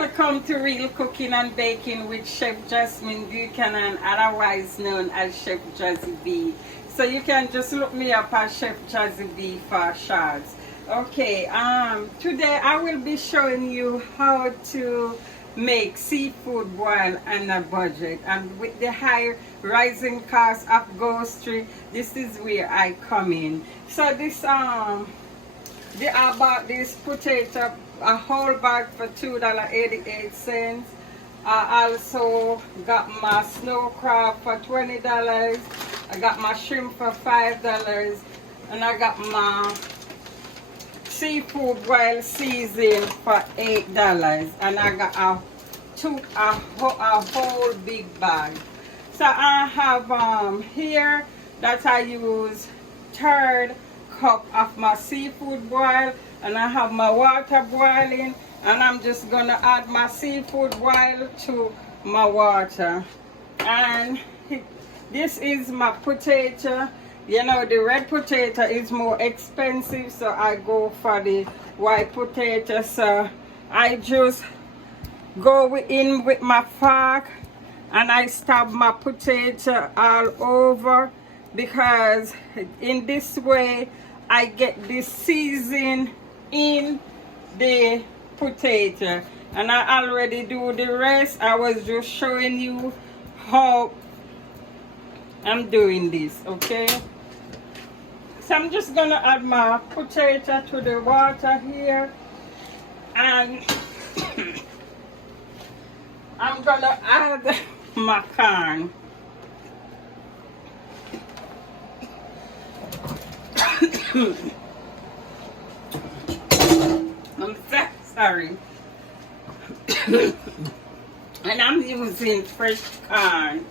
Welcome to Real Cooking and Baking with Chef Jasmine Buchanan, otherwise known as Chef Jazzy B. So you can just look me up as Chef Jazzy B for shorts. Okay, today I will be showing you how to make seafood boil on a budget. And with the high rising cost of grocery, this is where I come in. So this I bought this potato, a whole bag for $2.88. I also got my snow crab for $20. I got my shrimp for $5. And I got my seafood boil season for $8. And I got a whole big bag. So I have here that I use third cup of my seafood boil, and I have my water boiling, and I'm just gonna add my seafood boil to my water. And this is my potato. You know, the red potato is more expensive, so I go for the white potato. So I just go in with my fork and I stab my potato all over, because in this way I get the season in the potato. And I already do the rest. I was just showing you how I'm doing this, okay? So I'm just gonna add my potato to the water here, and I'm gonna add my corn. I'm sorry. And I'm using fresh corn.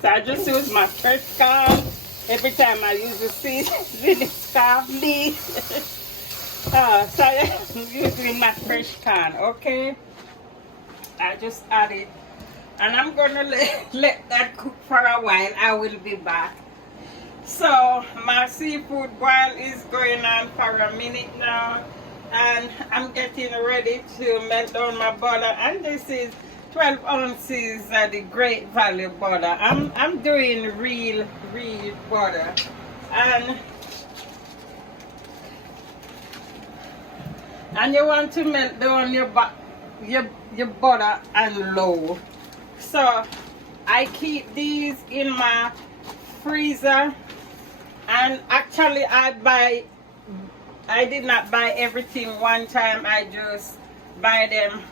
So I just use my fresh corn. Every time I use the seasoning, it's called me. So I'm using my fresh corn, okay? I just add it. And I'm gonna let that cook for a while. I will be back. So my seafood boil is going on for a minute now. And I'm getting ready to melt down my butter. And this is 12 ounces of the Great Value butter. I'm doing real butter. And you want to melt down your butter and low. So I keep these in my freezer. And actually I did not buy everything one time. I just buy them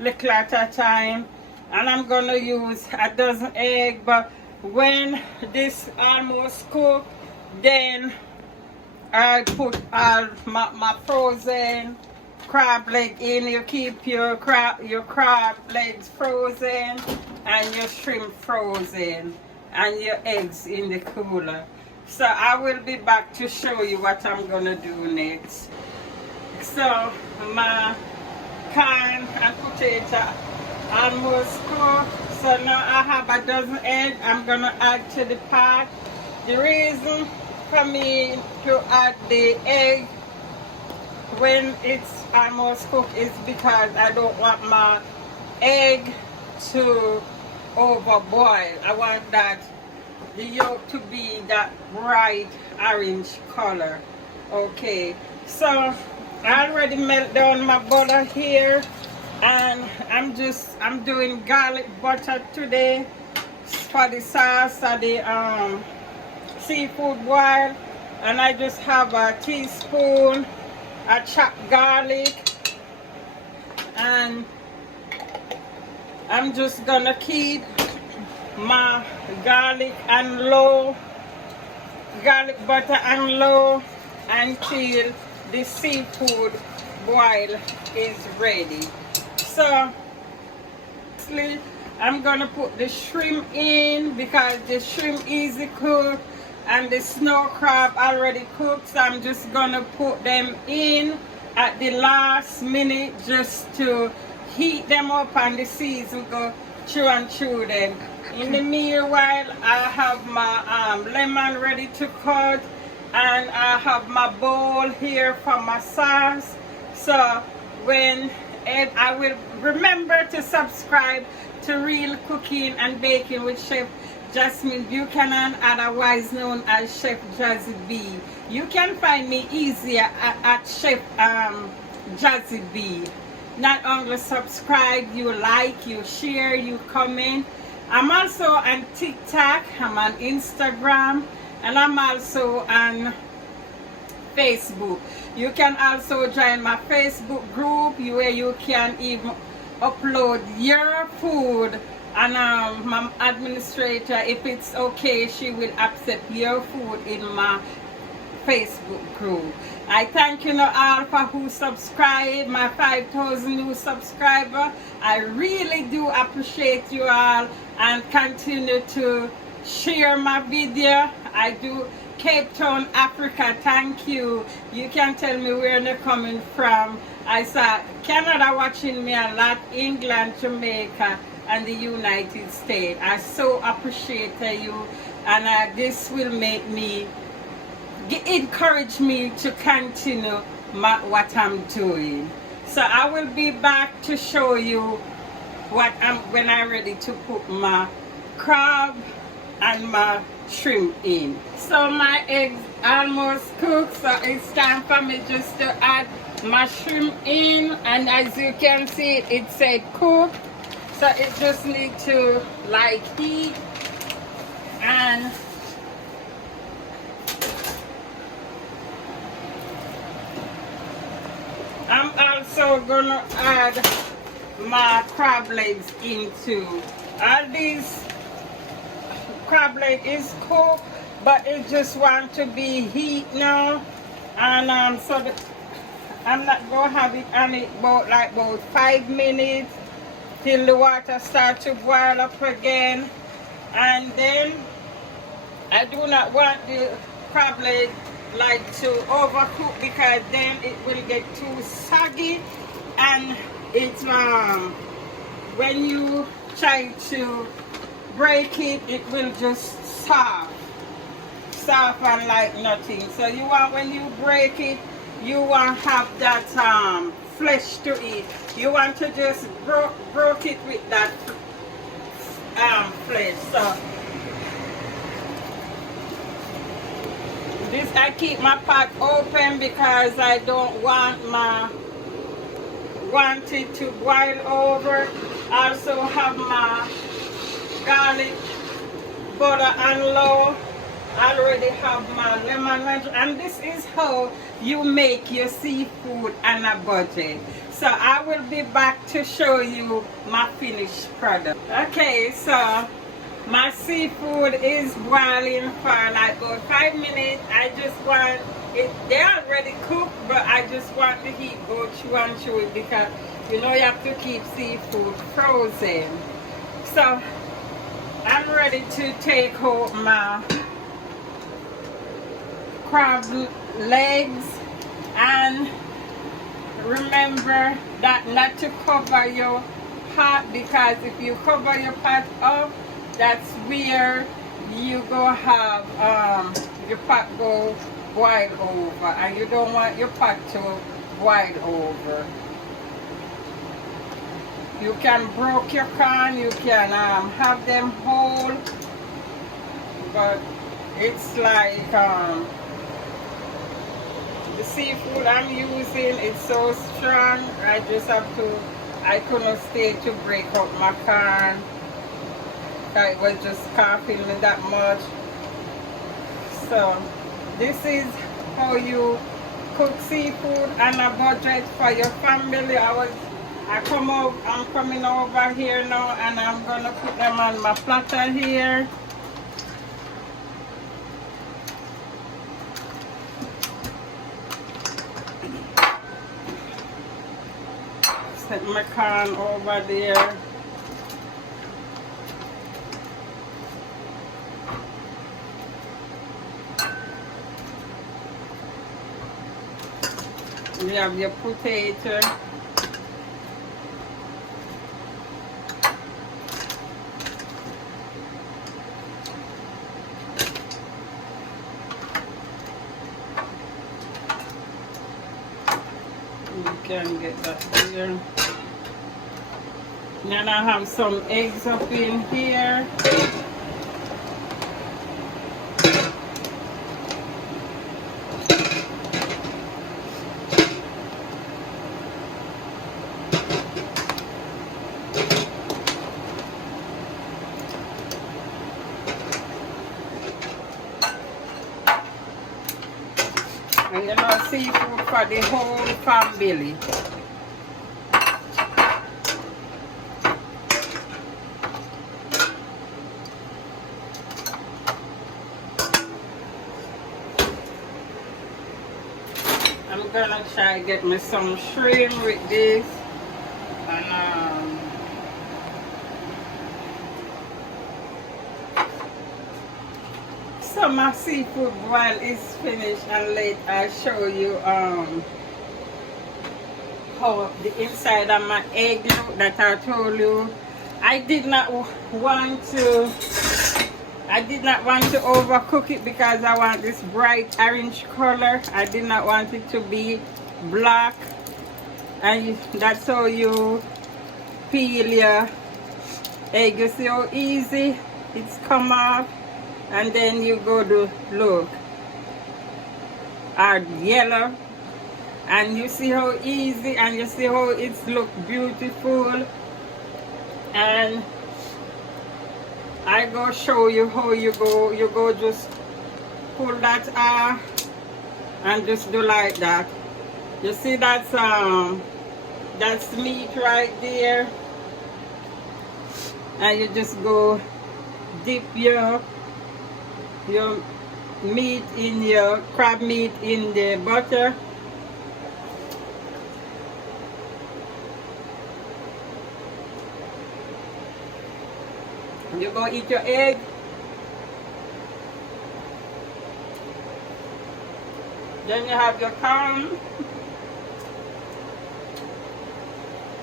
little at a time. And I'm gonna use a dozen eggs, but when this almost cooked, then I put all my frozen crab leg in. You keep your crab legs frozen and your shrimp frozen and your eggs in the cooler. So I will be back to show you what I'm gonna do next. So my corn and potato almost cooked. So now I have a dozen eggs I'm gonna add to the pot. The reason for me to add the egg when it's almost cooked is because I don't want my egg to overboil. I want the yolk to be that bright orange color. Okay, so I already melt down my butter here, and I'm doing garlic butter today for the sauce of the seafood boil. And I just have a teaspoon of chopped garlic, and I'm just gonna keep my garlic butter and low until the seafood boil is ready. So I'm gonna put the shrimp in, because the shrimp easy cook and the snow crab already cooked. So I'm just gonna put them in at the last minute just to heat them up and the season go through and through them. In the meanwhile, I have my lemon ready to cut, and I have my bowl here for my sauce. So when I will remember to subscribe to Real Cooking and Baking with Chef Jasmine Buchanan, otherwise known as Chef Jazzy B. You can find me easier at Chef Jazzy B. Not only subscribe, you like, you share, you comment. I'm also on TikTok, I'm on Instagram, and I'm also on Facebook. You can also join my Facebook group where you can even upload your food, and my administrator, if it's okay, she will accept your food in my Facebook group. I thank you all for who subscribe, my 5,000 new subscribers. I really do appreciate you all, and continue to share my video. I do Cape Town, Africa. Thank you. You can tell me where they're coming from. I saw Canada watching me a lot, England, Jamaica, and the United States. I so appreciate you, and this will make me encourage me to continue what I'm doing. So I will be back to show you when I'm ready to put my crab and my shrimp in. So my eggs almost cooked, so it's time for me just to add my shrimp in, and as you can see, it said cook, so it just needs to like heat. And I'm also gonna add my crab legs into. All these crab leg is cooked, but it just want to be heat now, and so I'm not gonna have it on it about 5 minutes till the water starts to boil up again. And then I do not want the crab leg to overcook, because then it will get too soggy, and it's when you try to break it, it will just soft and like nothing. So you want, when you break it, you want to have that flesh to it. You want to just broke it with that flesh. So this, I keep my pot open because I don't want it to boil over. I also have my garlic butter on low. I already have my lemon, and this is how you make your seafood on a budget. So I will be back to show you my finished product. Okay, so my seafood is boiling for like about 5 minutes. I just want it, they're already cooked, but I just want the heat go through and through it, because you know you have to keep seafood frozen. So I'm ready to take out my crab legs, and remember that not to cover your pot, because if you cover your pot up, that's where you go have your pot go boil over, and you don't want your pot to boil over. You can broke your corn, you can have them whole, but it's like the seafood I'm using is so strong. I just have to, I couldn't stay to break up my corn. It was just coughing me that much. So this is how you cook seafood on a budget for your family. I'm coming over here now, and I'm gonna put them on my platter here. Set my corn over there. You have your potato. can get that here. Then I have some eggs up in here. And you know, seafood for the whole family. I'm gonna try to get me some shrimp with this. And so my seafood boil is finished, and later I'll show you how the inside of my egg look that I told you. I did not want to overcook it because I want this bright orange color. I did not want it to be black, and that's how you peel your egg. You see how easy it's come off, and then you go to look at yellow, and you see how easy, and you see how it's look beautiful. And I go show you how you go just pull that off and just do like that. You see that's meat right there, and you just go dip your meat in your crab meat in the butter. You go eat your egg. Then you have your corn.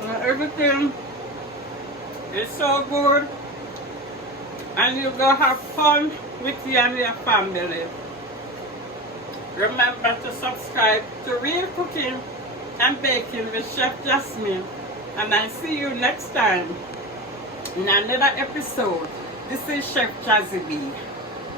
And everything is so good. And you go have fun with you and your family. Remember to subscribe to Real Cooking and Baking with Chef Jasmine. And I see you next time in another episode. This is Chef Jazzy B.